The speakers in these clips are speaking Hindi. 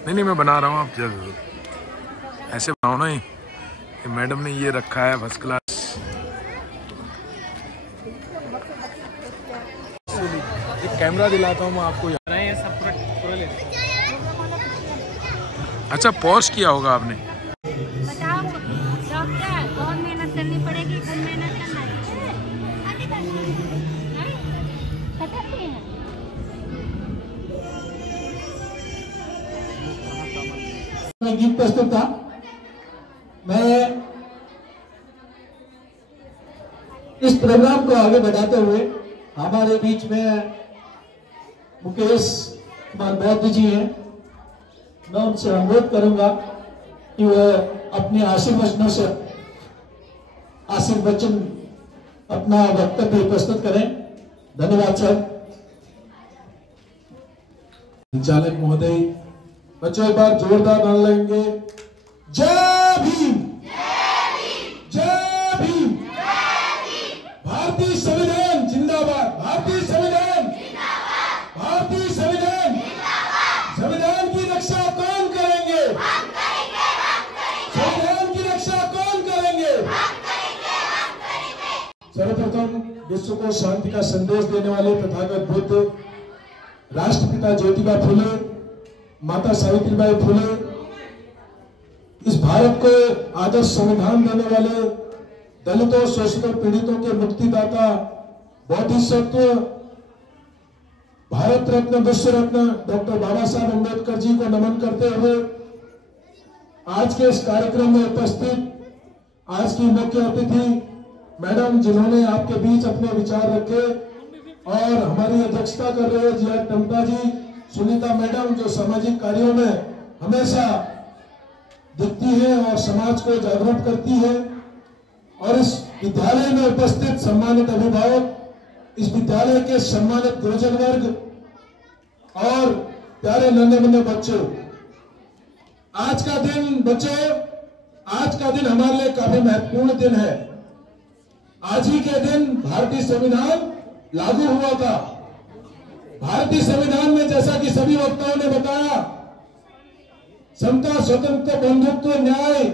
नहीं नहीं, मैं बना रहा हूँ, आप ऐसे बनाओ ना। ये मैडम ने ये रखा है फर्स्ट क्लास। एक कैमरा दिलाता हूँ मैं आपको। ये सब पूरा ले। अच्छा, पॉज किया होगा आपने। बताओ डॉक्टर, बहुत मेहनत करनी पड़ेगी, खूब मेहनत करना है। गीत प्रस्तुत था। मैं इस प्रोग्राम को आगे बढ़ाते हुए हमारे बीच में मुकेश कुमार बौद्ध जी हैं। मैं उनसे अनुरोध करूंगा कि वह अपने आशीर्वचनों से आशीर्वचन अपना वक्तव्य प्रस्तुत करें। धन्यवाद सर। संचालक महोदय, बच्चों एक बार जोरदार नारा लेंगे। जय भीम, जय भीम। भारतीय संविधान जिंदाबाद, भारतीय संविधान, भारतीय संविधान। संविधान की रक्षा कौन करेंगे? संविधान की रक्षा कौन करेंगे? सर्वप्रथम विश्व को शांति का संदेश देने वाले तथागत बुद्ध, राष्ट्रपिता ज्योतिबा फुले, माता सावित्रीबाई फुले, इस भारत को आदर्श संविधान देने वाले, दलितों, शोषितों, पीड़ितों के मुक्तिदाता, बोधिसत्व, भारत रत्न, विश्व रत्न डॉक्टर बाबा साहब अम्बेडकर जी को नमन करते हुए आज के इस कार्यक्रम में उपस्थित आज की मुख्य अतिथि मैडम, जिन्होंने आपके बीच अपने विचार रखे, और हमारी अध्यक्षता कर रहे जी.आर. टम्टा जी, सुनीता मैडम, जो सामाजिक कार्यों में हमेशा दिखती है और समाज को जागरूक करती है, और इस विद्यालय में उपस्थित सम्मानित अभिभावक, इस विद्यालय के सम्मानित गुरुजन वर्ग और प्यारे नन्हे मुन्ने बच्चों, आज का दिन बच्चों, आज का दिन हमारे लिए काफी महत्वपूर्ण दिन है। आज ही के दिन भारतीय संविधान लागू हुआ था। भारतीय संविधान में, जैसा कि सभी वक्ताओं ने बताया, समता, स्वतंत्र, बंधुत्व, न्याय,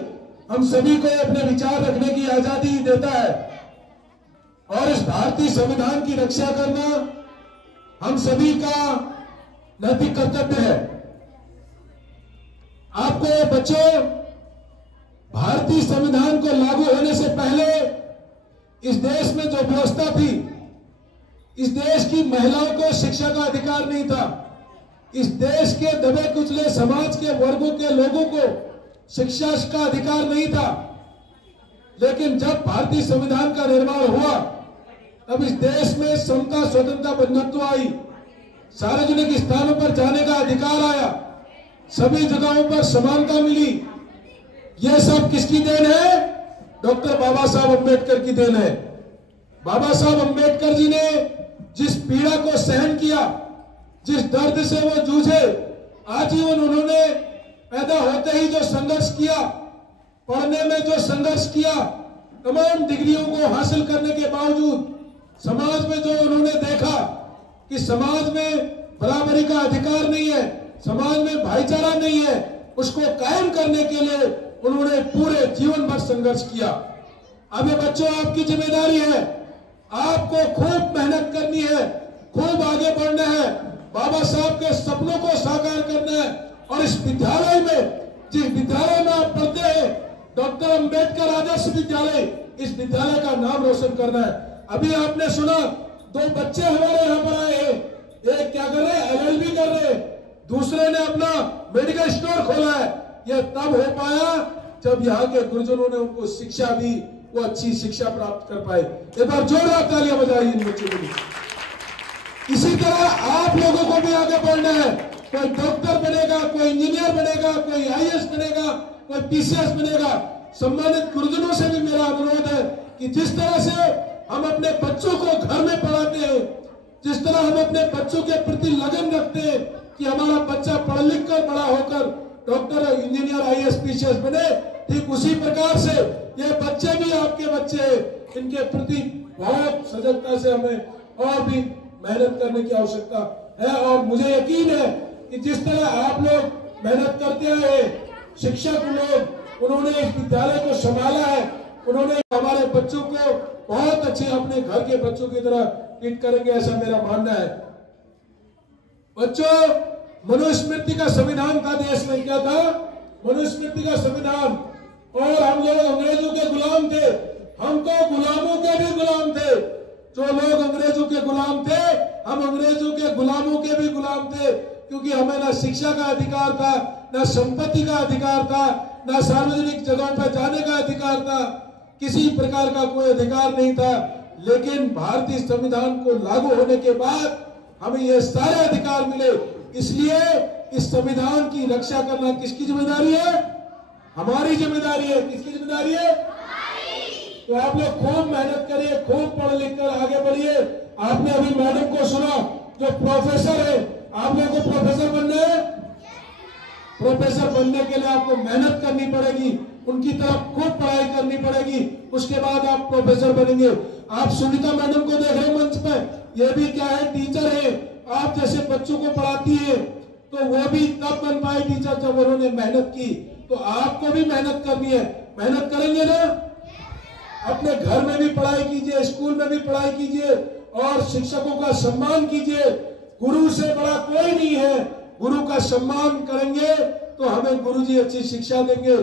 हम सभी को अपने विचार रखने की आजादी देता है, और इस भारतीय संविधान की रक्षा करना हम सभी का नैतिक कर्तव्य है। आपको बच्चों, भारतीय संविधान को लागू होने से पहले इस देश में जो व्यवस्था थी, इस देश की महिलाओं को शिक्षा का अधिकार नहीं था, इस देश के दबे कुचले समाज के वर्गों के लोगों को शिक्षा का अधिकार नहीं था। लेकिन जब भारतीय संविधान का निर्माण हुआ, तब इस देश में समता, स्वतंत्रता, बंधुत्व आई, सार्वजनिक स्थानों पर जाने का अधिकार आया, सभी जगहों पर समानता मिली। यह सब किसकी देन है? डॉक्टर बाबा साहब अम्बेडकर की देन है। बाबा साहब अम्बेडकर जी ने जिस पीड़ा को सहन किया, जिस दर्द से वो जूझे, आजीवन उन्होंने पैदा होते ही जो संघर्ष किया, पढ़ने में जो संघर्ष किया, तमाम डिग्रियों को हासिल करने के बावजूद समाज में जो उन्होंने देखा कि समाज में बराबरी का अधिकार नहीं है, समाज में भाईचारा नहीं है, उसको कायम करने के लिए उन्होंने पूरे जीवन भर संघर्ष किया। अब ये बच्चों, आपकी जिम्मेदारी है, आपको खूब मेहनत करनी है, खूब आगे बढ़ना है, बाबा साहब के सपनों को साकार करना है, और इस विद्यालय में, जिस विद्यालय में आप पढ़ते हैं, डॉक्टर अंबेडकर आदर्श विद्यालय, इस विद्यालय का नाम रोशन करना है। अभी आपने सुना, दो बच्चे हमारे यहाँ पर आए हैं, एक क्या कर रहे हैं, LLB कर रहे हैं, दूसरे ने अपना मेडिकल स्टोर खोला है। यह तब हो पाया जब यहाँ के गुरुजनों ने उनको शिक्षा दी, वो अच्छी शिक्षा प्राप्त कर पाए। एक बार जोरदार तालियां बजाइए इन बच्चों के लिए। इसी तरह आप लोगों को भी आगे बढ़ना है। कोई डॉक्टर बनेगा, कोई इंजीनियर बनेगा, कोई IAS बनेगा, कोई PCS बनेगा। सम्मानित गुरुजनों से भी मेरा अनुरोध है कि जिस तरह से हम अपने बच्चों को घर में पढ़ाते हैं, जिस तरह हम अपने बच्चों के प्रति लगन रखते हैं कि हमारा बच्चा पढ़ लिख कर बड़ा होकर डॉक्टर, इंजीनियर, IAS, PCS बने, ठीक उसी प्रकार से ये बच्चे भी आपके बच्चे, इनके प्रति बहुत सजगता से हमें और भी मेहनत करने की आवश्यकता है। और मुझे यकीन है कि जिस तरह आप लोग मेहनत करते आए, शिक्षक लोग, उन्होंने इस विद्यालय को संभाला है, उन्होंने हमारे बच्चों को बहुत अच्छे अपने घर के बच्चों की तरह ट्रीट करेंगे, ऐसा मेरा मानना है। बच्चों, मनुस्मृति का संविधान था देश में, क्या था? मनुस्मृति का संविधान। और हम लोग अंग्रेजों के गुलाम थे, हम तो गुलामों के भी गुलाम थे। जो लोग अंग्रेजों के गुलाम थे, हम अंग्रेजों के गुलामों के भी गुलाम थे, क्योंकि हमें ना शिक्षा का अधिकार था, ना संपत्ति का अधिकार था, ना सार्वजनिक जगहों पर जाने का अधिकार था, किसी प्रकार का कोई अधिकार नहीं था। लेकिन भारतीय संविधान को लागू होने के बाद हमें ये सारे अधिकार मिले। इसलिए इस संविधान की रक्षा करना किसकी जिम्मेदारी है? हमारी जिम्मेदारी है। किसकी जिम्मेदारी है? तो आप लोग खूब मेहनत करिए, खूब पढ़ लिख कर आगे बढ़िए। आपने अभी मैडम को सुना जो प्रोफेसर है, आप लोगों को प्रोफेसर बनना है। प्रोफेसर बनने के लिए आपको मेहनत करनी पड़ेगी, उनकी तरफ खूब पढ़ाई करनी पड़ेगी, उसके बाद आप प्रोफेसर बनेंगे। आप सुनीता मैडम को देख रहे मंच पे, ये भी क्या है, टीचर है। आप जैसे बच्चों को पढ़ाती है, तो वो भी तब बन पाए टीचर जब उन्होंने मेहनत की। तो आपको भी मेहनत करनी है। मेहनत करेंगे ना? अपने घर में भी पढ़ाई कीजिए, स्कूल में भी पढ़ाई कीजिए और शिक्षकों का सम्मान कीजिए। गुरु से बड़ा कोई नहीं है। गुरु का सम्मान करेंगे तो हमें गुरुजी अच्छी शिक्षा देंगे।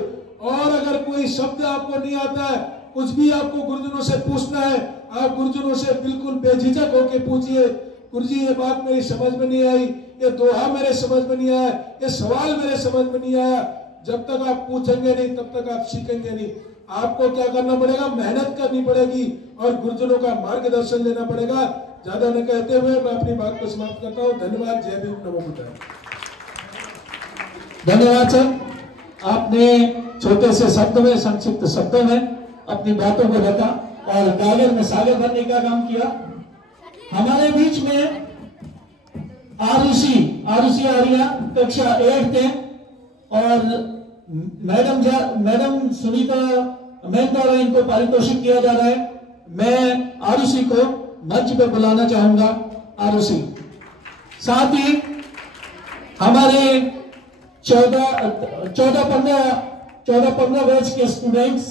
और अगर कोई शब्द आपको नहीं आता है, कुछ भी आपको गुरुजनों से पूछना है, आप गुरुजनों से बिल्कुल बेझिझक होकर पूछिए, गुरुजी ये बात मेरी समझ में नहीं आई, ये दोहा मेरे समझ में नहीं आया, ये सवाल मेरे समझ में नहीं आया। जब तक आप पूछेंगे नहीं तब तक आप सीखेंगे नहीं। आपको क्या करना पड़ेगा? मेहनत करनी पड़ेगी और गुरुजनों का मार्गदर्शन लेना पड़ेगा। ज्यादा न कहते हुए मैं अपनी बात को समाप्त करता हूँ। धन्यवाद। जय भीम, नमो बुद्धाय। धन्यवाद सर, आपने छोटे से शब्द में, संक्षिप्त शब्दों में अपनी बातों को रखा और कागज में सागर भरने का काम किया। हमारे बीच में आरुषि आर्या कक्षा 8 थे और मैडम सुनीता मैम द्वारा इनको पारितोषिक किया जा रहा है। मैं आरुषि को मंच पे बुलाना चाहूंगा। आरुषि, साथ ही हमारे 14-15 बैच के स्टूडेंट्स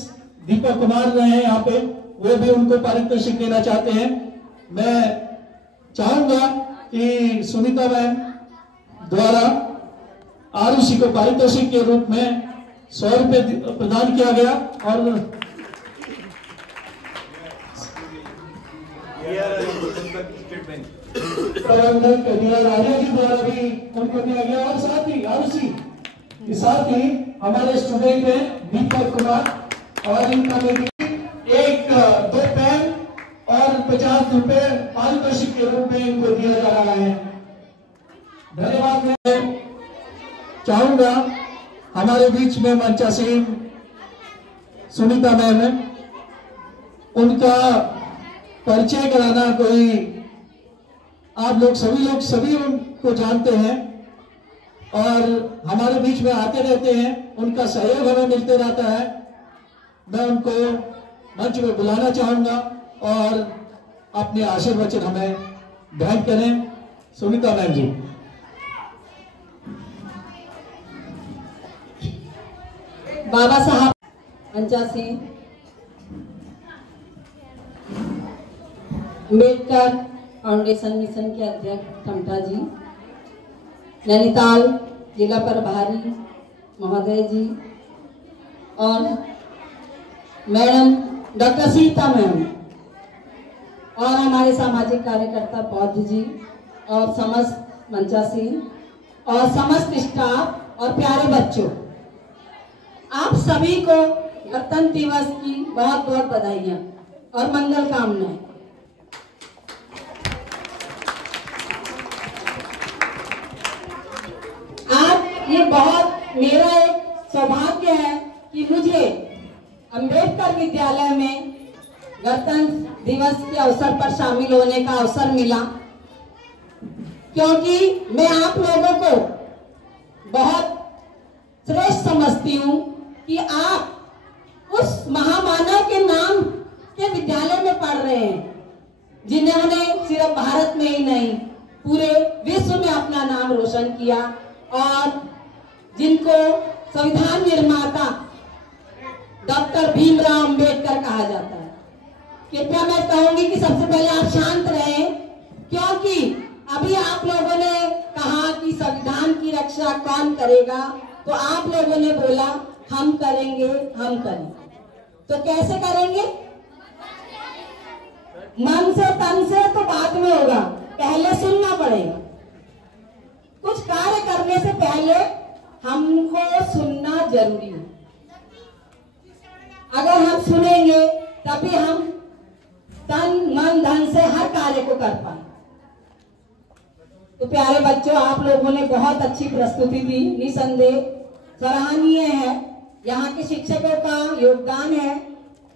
दीपक कुमार रहे हैं यहाँ पे, वो भी उनको पारितोषिक देना चाहते हैं। मैं चाहूंगा कि सुनीता मैम द्वारा आरुषि को पारितोषिक के रूप में 100 रुपए प्रदान किया गया और प्रबंधक आर्या जी द्वारा भी उनको दिया गया। और साथ ही आरुषि के साथ ही हमारे स्टूडेंट हैं दीपक कुमार और इनका एक 2 पेन और 50 रुपए पारितोषिक के रूप में इनको दिया जा रहा है। धन्यवाद। मैं चाहूंगा हमारे बीच में मंचासीन सुनीता मैम है, उनका परिचय कराना। कोई आप लोग सभी उनको जानते हैं और हमारे बीच में आते रहते हैं, उनका सहयोग हमें मिलते रहता है। मैं उनको मंच में बुलाना चाहूंगा और अपने आशीर्वचन हमें भेंट करें। सुनीता मैम जी। बाबा साहब पंचासी अम्बेडकर फाउंडेशन मिशन के अध्यक्ष टमटा जी, नैनीताल जिला प्रभारी महोदय जी और मैडम डॉक्टर सीता मैम और हमारे सामाजिक कार्यकर्ता बौद्ध जी और समस्त मंचासीन और समस्त स्टाफ और प्यारे बच्चों, आप सभी को गणतंत्र दिवस की बहुत बहुत बधाइयाँ और मंगल कामनाएं। आज ये बहुत मेरा एक सौभाग्य है कि मुझे अम्बेडकर विद्यालय में गणतंत्र दिवस के अवसर पर शामिल होने का अवसर मिला, क्योंकि मैं आप लोगों को बहुत श्रेष्ठ समझती हूँ कि आप उस महामानव के नाम के विद्यालय में पढ़ रहे हैं, जिन्होंने सिर्फ भारत में ही नहीं पूरे विश्व में अपना नाम रोशन किया और जिन संविधान निर्माता डॉक्टर भीमराव अंबेडकर कहा जाता है। कृपया मैं कहूंगी कि सबसे पहले आप शांत रहें, क्योंकि अभी आप लोगों ने कहा कि संविधान की रक्षा कौन करेगा, तो आप लोगों ने बोला हम करेंगे, हम करेंगे। तो कैसे करेंगे? मन से तन से तो बाद में होगा, पहले सुनना पड़ेगा। कुछ कार्य करने से पहले हमको सुनना जरूरी है। अगर हम सुनेंगे तभी हम तन मन धन से हर कार्य को कर पाए। तो प्यारे बच्चों, आप लोगों ने बहुत अच्छी प्रस्तुति दी, निसंदेह सराहनीय है। यहाँ के शिक्षकों का योगदान है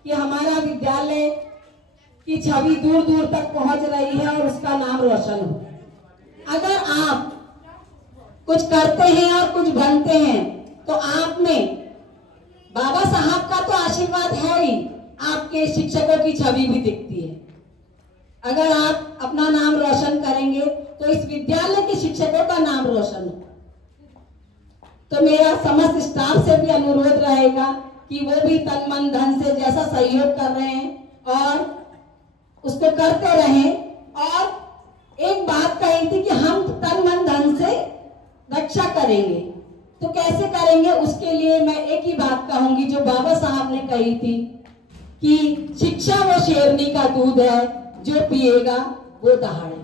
कि हमारा विद्यालय की छवि दूर दूर तक पहुंच रही है और उसका नाम रोशन हो। अगर आप कुछ करते हैं और कुछ बनते हैं तो आप में बाबा साहब का तो आशीर्वाद है ही, आपके शिक्षकों की छवि भी दिखती है। अगर आप अपना नाम रोशन करेंगे तो इस विद्यालय के शिक्षकों का नाम रोशन हो। तो मेरा समस्त स्टाफ से भी अनुरोध रहेगा कि वो भी तन मन धन से जैसा सहयोग कर रहे हैं और उसको करते रहें। और एक बात कही थी कि हम तन मन धन से रक्षा करेंगे, तो कैसे करेंगे? उसके लिए मैं एक ही बात कहूंगी जो बाबा साहब ने कही थी कि शिक्षा वो शेरनी का दूध है, जो पिएगा वो दहाड़े।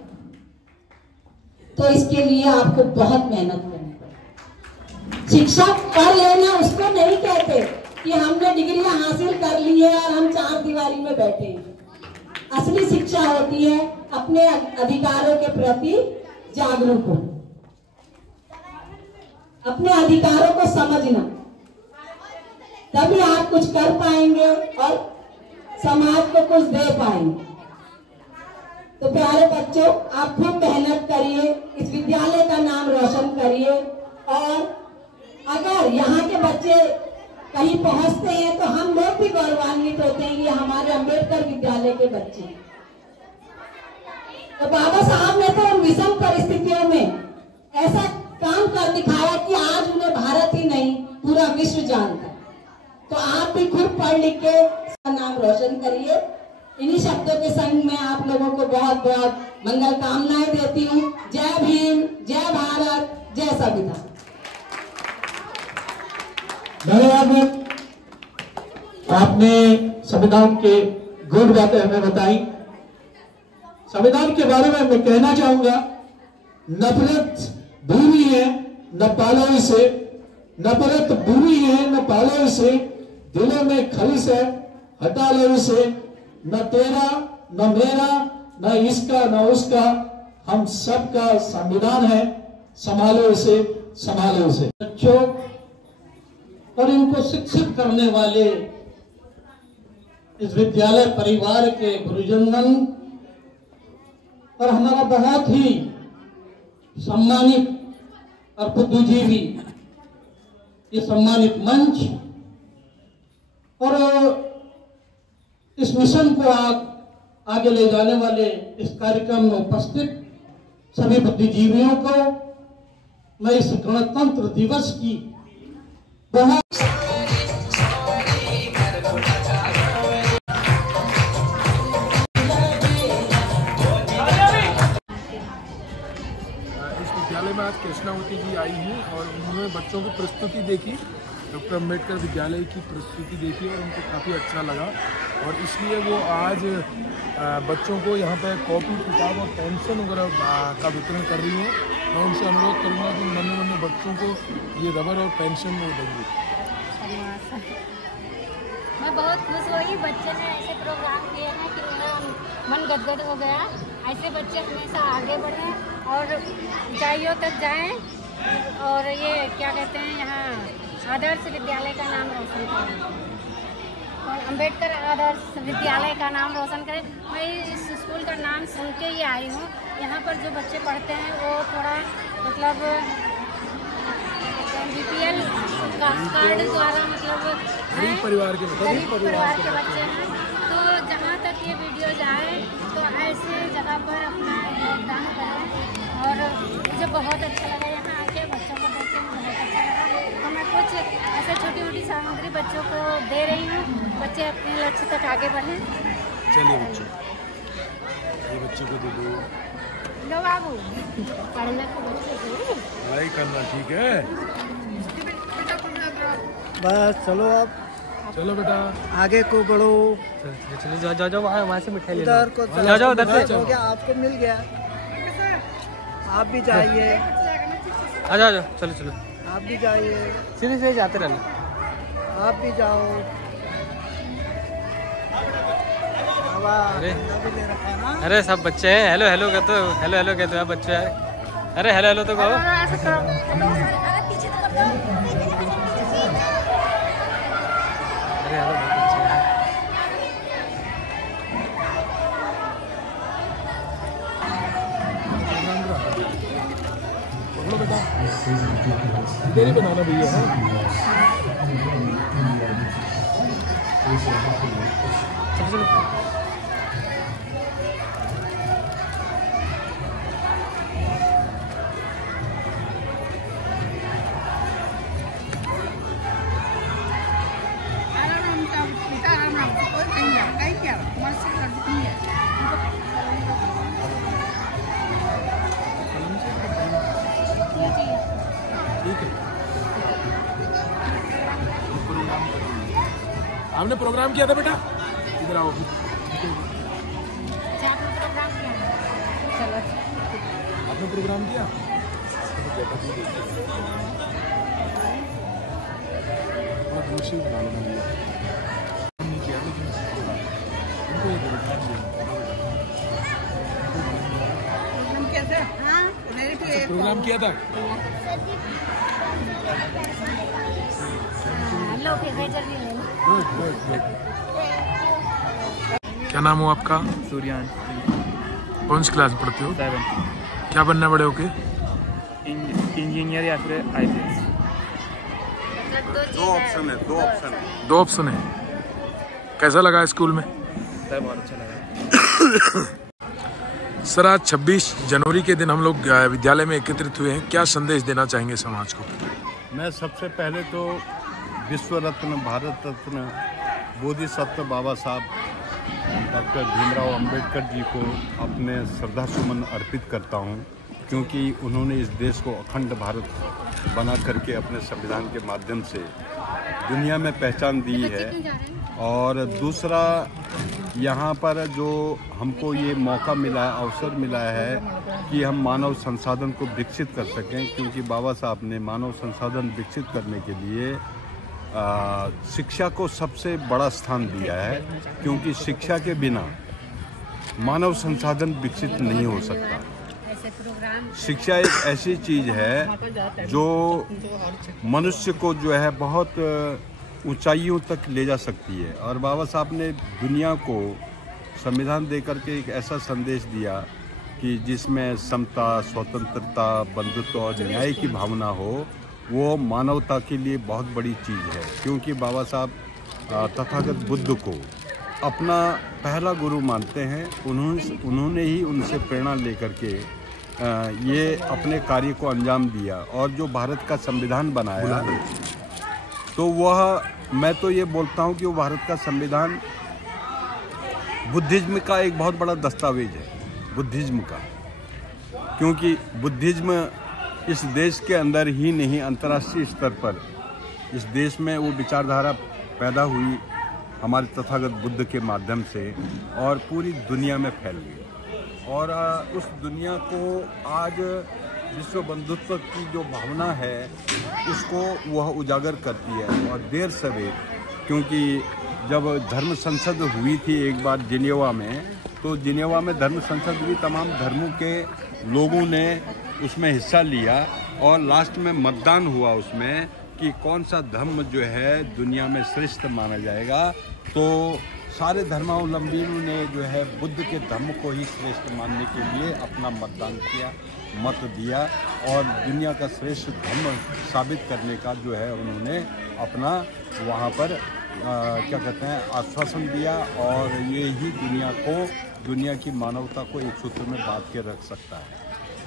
तो इसके लिए आपको बहुत मेहनत करनी पड़ेगी। शिक्षा कर लेना उसको नहीं कहते कि हमने डिग्रियां हासिल कर ली है और हम चार दीवारी में बैठे हैं। असली शिक्षा होती है अपने अधिकारों के प्रति जागरूक होना, अपने अधिकारों को समझना, तभी आप कुछ कर पाएंगे और समाज को कुछ दे पाएंगे। तो प्यारे बच्चों, आप खूब मेहनत करिए, इस विद्यालय का नाम रोशन करिए। और अगर यहाँ के बच्चे कहीं पहुंचते हैं तो हम लोग भी गौरवान्वित होते हैं कि हमारे अंबेडकर विद्यालय के बच्चे। तो बाबा साहब ने तो उन विषम परिस्थितियों में ऐसा काम कर दिखाया कि आज उन्हें भारत ही नहीं पूरा विश्व जानता है। तो आप भी खूब पढ़ लिख के नाम रोशन करिए। इन्हीं शब्दों के संग मैं आप लोगों को बहुत बहुत मंगल कामनाएं देती हूँ। जय भीम, जय भारत, जय संविधान। धन्यवाद। आपने संविधान के गुड बातें हमें बताई। संविधान के बारे में मैं कहना चाहूंगा, नफरत बुरी है न पालो इसे, नफरत बुरी है न पालो इसे, दिलों में खलीस है हटा लो इसे, न तेरा न मेरा न इसका न उसका, हम सबका संविधान है, संभालो इसे, संभालो इसे। बच्चों और इनको शिक्षित करने वाले इस विद्यालय परिवार के गुरुजनगण और हमारा बहुत ही सम्मानित और बुद्धिजीवी ये सम्मानित मंच और इस मिशन को आगे ले जाने वाले इस कार्यक्रम में उपस्थित सभी बुद्धिजीवियों को मैं इस गणतंत्र दिवस की बहुत विद्यालय में आज कृष्णावती जी आई हैं और उन्होंने बच्चों की प्रस्तुति देखी, डॉक्टर अम्बेडकर विद्यालय की प्रस्तुति देखी और उनको काफ़ी अच्छा लगा और इसलिए वो आज बच्चों को यहाँ पर कॉपी किताब और पेंशन वगैरह का वितरण कर रही हैं। मैं उनसे अनुरोध करूँगा कि नन्हे नन्हे बच्चों को ये रबर और पेंशन वो देंगे। मैं बहुत खुश हुई, बच्चे ने ऐसे प्रोग्राम किए हैं कि मेरा मन गदगद हो गया। ऐसे बच्चे हमेशा आगे बढ़ें और ऊंचाइयों तक जाएं और ये क्या कहते हैं यहाँ आदर्श विद्यालय का नाम रोशन करें और अम्बेडकर आदर्श विद्यालय का नाम रोशन करें। मैं इस स्कूल का नाम सुन के ही आई हूँ। यहाँ पर जो बच्चे पढ़ते हैं वो थोड़ा मतलब BPL कार्ड द्वारा मतलब गरीब परिवार के बच्चे हैं। तो जहाँ तक ये वीडियो जाए तो ऐसे जगह पर अपना योगदान करें और मुझे बहुत अच्छा लगा यहाँ आके बच्चों को देख के बहुत अच्छा लगा। तो मैं कुछ बच्चों को दे रही हूँ, बच्चे अपने लक्ष्य तक आगे बढ़ें। चलिए बच्चों, ये बच्चे को दे दो। लो बाबू, पढ़ना तो बच्चे को पढ़ाई करना, ठीक है? बस चलो अब चलो बेटा आगे को बढ़ो। चलो जाओ जाओ जाओ, वहाँ से मिठाई ले लो। उधर को जाओ जाओ उधर से। हो गया, आपको मिल गया, आप भी जाइए, आ जाओ जाओ, चलो चलो, आप भी जाइए, सीधे सीधे जाते रहना। आप भी जाओ। अरे भी ले रखा है ना। अरे सब बच्चे हैं, हेलो हेलो कहते हो, हेलो हेलो कहते हो बच्चे हैं। अरे हेलो हेलो तो कहो। अरे हेलो बच्चे हैं। बोलो बेटा, इधर ही बनाना भैया है। चलो चलो। ठीक है, आपने प्रोग्राम किया था बेटा, इधर आओ। अच्छा, आपने प्रोग्राम किया है? चलो, आपने प्रोग्राम किया? थोड़ा दूर से बना लेना भैया। नहीं किया लेकिन इनको ये दो। प्रोग्राम किया था? लो फिर भेजर भी ले लो। Good good good. क्या नाम हो आपका? सूर्यान कौन सी क्लास में पढ़ते हो? 7 क्या बनना बड़े होके? इंजीनियर या फिर IPS। दो ऑप्शन है, दो ऑप्शन है। दो ऑप्शन है। कैसा लगा स्कूल में? सर बहुत अच्छा लगा। सर, आज 26 जनवरी के दिन हम लोग विद्यालय में एकत्रित हुए हैं, क्या संदेश देना चाहेंगे समाज को? मैं सबसे पहले तो विश्व रत्न, भारत रत्न, बोधिसत्व बाबा साहब डॉक्टर भीमराव अंबेडकर जी को अपने श्रद्धा सुमन अर्पित करता हूं, क्योंकि उन्होंने इस देश को अखंड भारत बना करके अपने संविधान के माध्यम से दुनिया में पहचान दी है। और दूसरा, यहाँ पर जो हमको ये मौका मिला है, अवसर मिला है कि हम मानव संसाधन को विकसित कर सकें, क्योंकि बाबा साहब ने मानव संसाधन विकसित करने के लिए शिक्षा को सबसे बड़ा स्थान दिया है, क्योंकि शिक्षा के बिना मानव संसाधन विकसित नहीं हो सकता। शिक्षा एक ऐसी चीज़ है जो मनुष्य को जो है बहुत ऊंचाइयों तक ले जा सकती है। और बाबा साहब ने दुनिया को संविधान देकर के एक ऐसा संदेश दिया कि जिसमें समता, स्वतंत्रता, बंधुत्व और न्याय की भावना हो, वो मानवता के लिए बहुत बड़ी चीज़ है। क्योंकि बाबा साहब तथागत बुद्ध को अपना पहला गुरु मानते हैं। उन्होंने ही उनसे प्रेरणा लेकर के ये अपने कार्य को अंजाम दिया। और जो भारत का संविधान बनाया, तो वह, मैं तो ये बोलता हूँ कि वो भारत का संविधान बुद्धिज्म का एक बहुत बड़ा दस्तावेज है, बुद्धिज्म का। क्योंकि बुद्धिज्म इस देश के अंदर ही नहीं, अंतर्राष्ट्रीय स्तर पर इस देश में वो विचारधारा पैदा हुई हमारे तथागत बुद्ध के माध्यम से, और पूरी दुनिया में फैल गई। और उस दुनिया को आज विश्व बंधुत्व की जो भावना है, उसको वह उजागर करती है। और देर सवेर, क्योंकि जब धर्म संसद हुई थी एक बार जिनेवा में, तो जिनेवा में धर्म संसद हुई, तमाम धर्मों के लोगों ने उसमें हिस्सा लिया और लास्ट में मतदान हुआ उसमें कि कौन सा धर्म जो है दुनिया में श्रेष्ठ माना जाएगा। तो सारे धर्मावलंबियों ने जो है बुद्ध के धर्म को ही श्रेष्ठ मानने के लिए अपना मतदान किया, मत दिया, और दुनिया का श्रेष्ठ धर्म साबित करने का जो है उन्होंने अपना वहाँ पर क्या कहते हैं आश्वासन दिया। और ये ही दुनिया की मानवता को एक सूत्र में बांध के रख सकता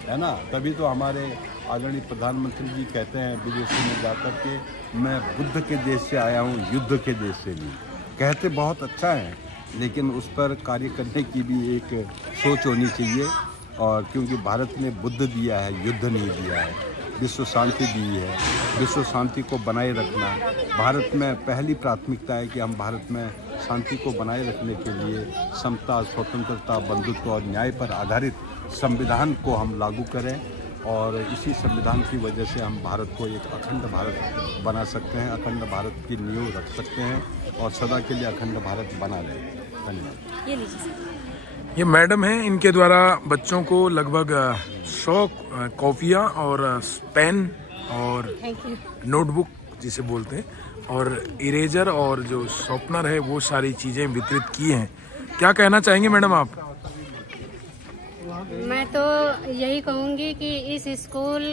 है ना। तभी तो हमारे आदरणीय प्रधानमंत्री जी कहते हैं विदेशों में जाकर के, मैं बुद्ध के देश से आया हूँ, युद्ध के देश से नहीं। कहते बहुत अच्छा है, लेकिन उस पर कार्य करने की भी एक सोच होनी चाहिए। और क्योंकि भारत ने बुद्ध दिया है, युद्ध नहीं दिया है, विश्व शांति दी है। विश्व शांति को बनाए रखना भारत में पहली प्राथमिकता है कि हम भारत में शांति को बनाए रखने के लिए समता, स्वतंत्रता, बंधुत्व और न्याय पर आधारित संविधान को हम लागू करें। और इसी संविधान की वजह से हम भारत को एक अखंड भारत बना सकते हैं, अखंड भारत की नींव रख सकते हैं और सदा के लिए अखंड भारत बना रहे। धन्यवाद। ये मैडम हैं, इनके द्वारा बच्चों को लगभग 100 कॉपियाँ और पेन और नोटबुक जिसे बोलते हैं और इरेजर और जो शॉर्पनर है वो सारी चीज़ें वितरित की हैं। क्या कहना चाहेंगे मैडम आप? मैं तो यही कहूँगी कि इस स्कूल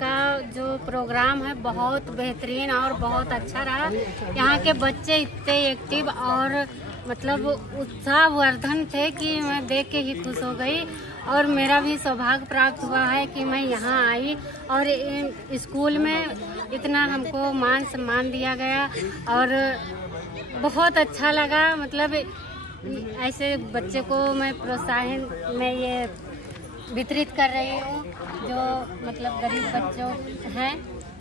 का जो प्रोग्राम है बहुत बेहतरीन और बहुत अच्छा रहा। यहाँ के बच्चे इतने एक्टिव और मतलब उत्साहवर्धन थे कि मैं देख के ही खुश हो गई। और मेरा भी सौभाग्य प्राप्त हुआ है कि मैं यहाँ आई और स्कूल में इतना हमको मान सम्मान दिया गया और बहुत अच्छा लगा। मतलब ऐसे बच्चे को मैं प्रोत्साहन में ये वितरित कर रही हूँ जो मतलब गरीब बच्चों हैं,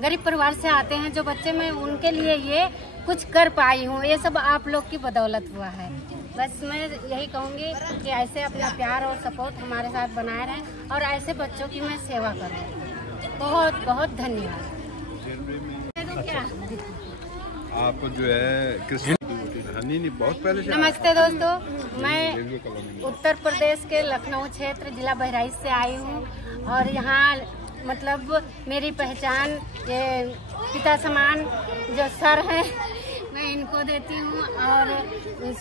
गरीब परिवार से आते हैं जो बच्चे, मैं उनके लिए ये कुछ कर पाई हूँ। ये सब आप लोग की बदौलत हुआ है। बस मैं यही कहूँगी कि ऐसे अपना प्यार और सपोर्ट हमारे साथ बनाए रहें और ऐसे बच्चों की मैं सेवा करूँ। बहुत बहुत धन्यवाद। आप जो है कृष्ण बहुत पहले से। नमस्ते दोस्तों, मैं उत्तर प्रदेश के लखनऊ क्षेत्र जिला बहराइच से आई हूँ और यहाँ मतलब मेरी पहचान ये पिता समान जो सर हैं मैं इनको देती हूँ और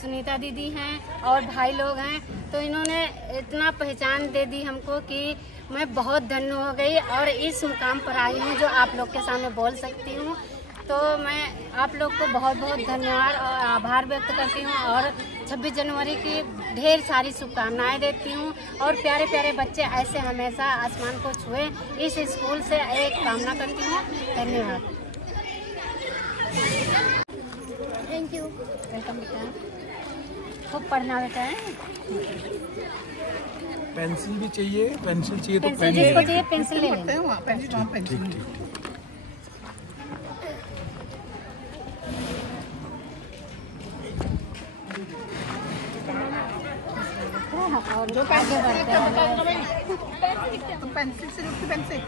सुनीता दीदी हैं और भाई लोग हैं, तो इन्होंने इतना पहचान दे दी हमको कि मैं बहुत धन्य हो गई और इस मुकाम पर आई हूँ जो आप लोग के सामने बोल सकती हूँ। तो मैं आप लोग को बहुत बहुत धन्यवाद और आभार व्यक्त करती हूँ और 26 जनवरी की ढेर सारी शुभकामनाएं देती हूँ और प्यारे प्यारे बच्चे ऐसे हमेशा आसमान को छुए, इस स्कूल से एक कामना करती हूँ। धन्यवाद। Thank you. वेलकम बेटा, खूब पढ़ना बेटा। पेंसिल भी चाहिए, पेंसिल चाहिए तो पेंसिल जिसको चाहिए पेंसिल ले लें। और जो आगे बढ़ते हैं तो पेंसिल से रुक पेंसिल।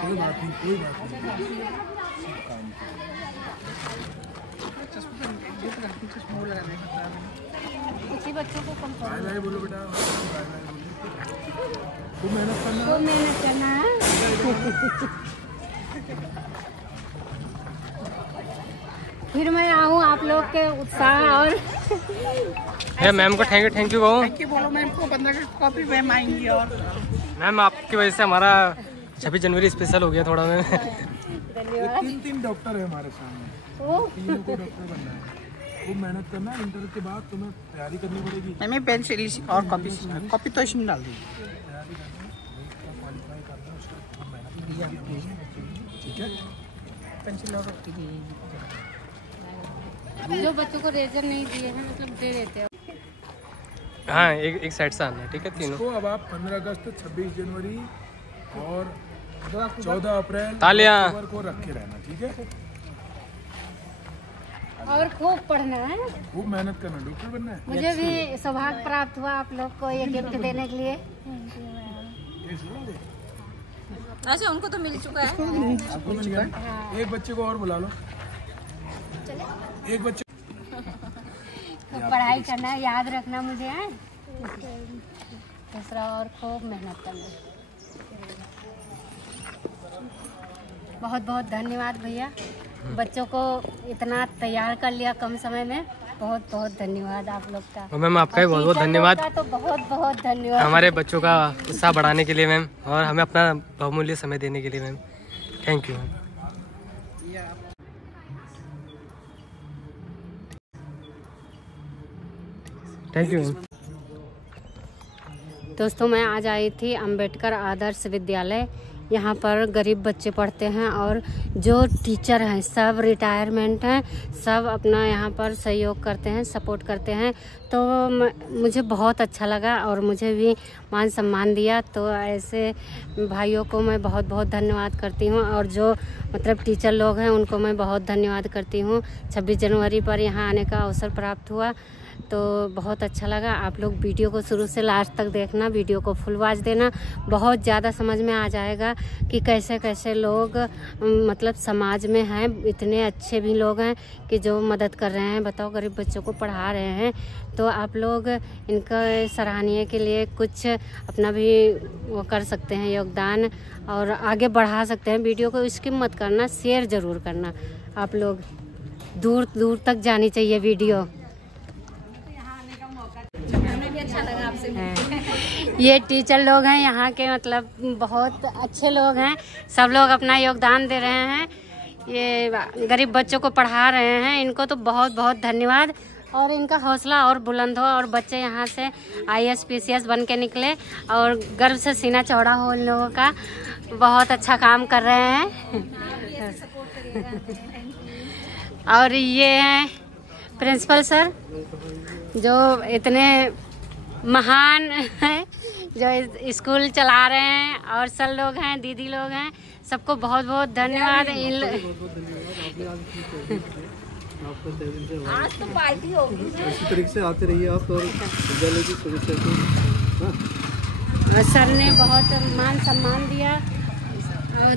कोई बात नहीं, कोई बात नहीं। किसी बच्चों को कम बाय बाय बोलो बेटा, बाय बाय बोलो। खूब मेहनत करना, खूब मेहनत करना है। फिर मैं आऊँ आप लोग के उत्साह और मैम को थैंक यू कहो। थैंक यू बोलो मैम को, 15 कॉपी मैम आएंगी। और मैम आपकी वजह से हमारा 26 जनवरी स्पेशल हो गया थोड़ा। मैम धन्यवाद। 3 डॉक्टर है हमारे सामने, तीनों को डॉक्टर बनना है। खूब मेहनत करना, इंटर के बाद तुम्हें तैयारी करनी पड़ेगी। मैम पेंसिल और कॉपी तो इसमें डाल दी। तैयारी करना, क्वालिफाई करना, उसका खूब मेहनत, ठीक है। पेंसिल और जो बच्चों को रेजर नहीं दिए हैं मतलब दे देते हैं। हाँ, एक साइड से आना, ठीक है तीनों। इसको अब आप 15 अगस्त, 26 जनवरी और 14 अप्रैल तालियां को रखे रहना, ठीक है। और खूब पढ़ना है, खूब मेहनत करना, डॉक्टर बनना है। मुझे भी सौभाग्य प्राप्त हुआ आप लोग को ये गिफ्ट देने के लिए। अच्छा, उनको तो मिल चुका है। आपको मिल गया। एक बच्चे को और बुला लो, एक बच्चे। खूब पढ़ाई करना है, याद रखना मुझे है। दूसरा और खूब मेहनत करना। बहुत बहुत धन्यवाद भैया, बच्चों को इतना तैयार कर लिया कम समय में। बहुत बहुत धन्यवाद आप लोग का। और मैम आपका भी बहुत बहुत धन्यवाद। तो बहुत बहुत धन्यवाद हमारे बच्चों का उत्साह बढ़ाने के लिए मैम, और हमें अपना बहुमूल्य समय देने के लिए ma'am. Thank you ma'am. Thank you ma'am. दोस्तों मैं आज आई थी अंबेडकर आदर्श विद्यालय। यहाँ पर गरीब बच्चे पढ़ते हैं और जो टीचर हैं सब रिटायरमेंट हैं, सब अपना यहाँ पर सहयोग करते हैं, सपोर्ट करते हैं। तो मुझे बहुत अच्छा लगा और मुझे भी मान सम्मान दिया। तो ऐसे भाइयों को मैं बहुत बहुत धन्यवाद करती हूँ, और जो मतलब टीचर लोग हैं उनको मैं बहुत धन्यवाद करती हूँ। 26 जनवरी पर यहाँ आने का अवसर प्राप्त हुआ तो बहुत अच्छा लगा। आप लोग वीडियो को शुरू से लास्ट तक देखना, वीडियो को फुल वॉच देना, बहुत ज़्यादा समझ में आ जाएगा कि कैसे कैसे लोग मतलब समाज में हैं। इतने अच्छे भी लोग हैं कि जो मदद कर रहे हैं, बताओ गरीब बच्चों को पढ़ा रहे हैं। तो आप लोग इनका सराहनीय के लिए कुछ अपना भी वो कर सकते हैं योगदान, और आगे बढ़ा सकते हैं वीडियो को। स्किप मत करना, शेयर ज़रूर करना। आप लोग दूर दूर तक जानी चाहिए वीडियो। अच्छा लगा आपसे। ये टीचर लोग हैं यहाँ के, मतलब बहुत अच्छे लोग हैं। सब लोग अपना योगदान दे रहे हैं, ये गरीब बच्चों को पढ़ा रहे हैं। इनको तो बहुत बहुत धन्यवाद, और इनका हौसला और बुलंद हो, और बच्चे यहाँ से IAS PCS बन के निकले, और गर्व से सीना चौड़ा हो इन लोगों का। बहुत अच्छा काम कर रहे हैं। और ये हैं प्रिंसिपल सर, जो इतने महान हैं, जो स्कूल चला रहे हैं, और सर लोग हैं, दीदी लोग हैं, सबको बहुत बहुत धन्यवाद। आज तो पार्टी होगी, इसी तरीके से आते रहिए आप, और विद्यालय की सुरक्षा को सर ने बहुत मान सम्मान दिया। और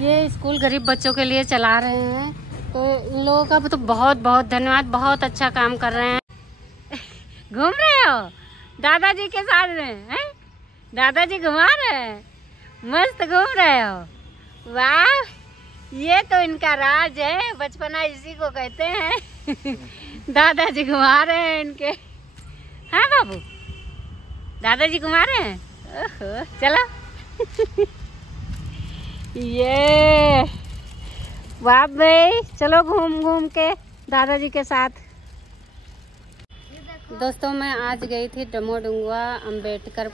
ये स्कूल गरीब बच्चों के लिए चला रहे हैं, तो इन लोगों का तो बहुत बहुत धन्यवाद। बहुत अच्छा काम कर रहे हैं। घूम रहे हो दादाजी के साथ में, हैं? दादाजी घुमा रहे हैं, मस्त घूम रहे हो। वाह, ये तो इनका राज है, बचपना इसी को कहते हैं। दादाजी घुमा रहे हैं इनके। हाँ बाबू, दादाजी घुमा रहे हैं। ओहो, चलो। ये वाह भाई, चलो घूम घूम के दादाजी के साथ। दोस्तों मैं आज गई थी डमोडुंगवा अंबेडकर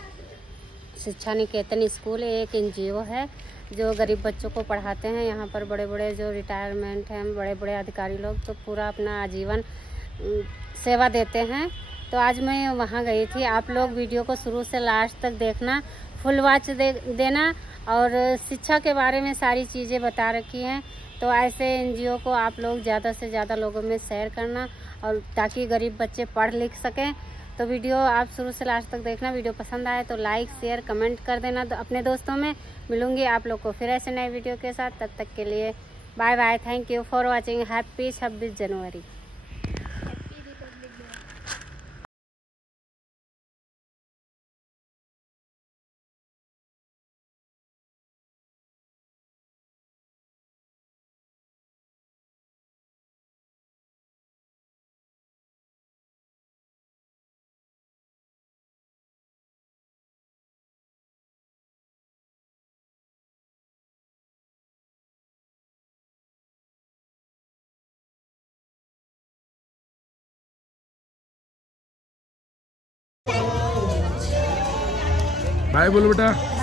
शिक्षा निकेतन स्कूल। एक NGO है जो गरीब बच्चों को पढ़ाते हैं। यहाँ पर बड़े बड़े जो रिटायरमेंट हैं, बड़े बड़े अधिकारी लोग, तो पूरा अपना आजीवन सेवा देते हैं। तो आज मैं वहाँ गई थी। आप लोग वीडियो को शुरू से लास्ट तक देखना, फुल वॉच देना, और शिक्षा के बारे में सारी चीज़ें बता रखी हैं। तो ऐसे NGO को आप लोग ज़्यादा से ज़्यादा लोगों में शेयर करना, और ताकि गरीब बच्चे पढ़ लिख सकें। तो वीडियो आप शुरू से लास्ट तक देखना। वीडियो पसंद आए तो लाइक शेयर कमेंट कर देना अपने दोस्तों में। मिलूंगी आप लोग को फिर ऐसे नए वीडियो के साथ। तब तक के लिए bye bye. Thank you for watching. Happy 26 जनवरी। बाय बोलो बेटा।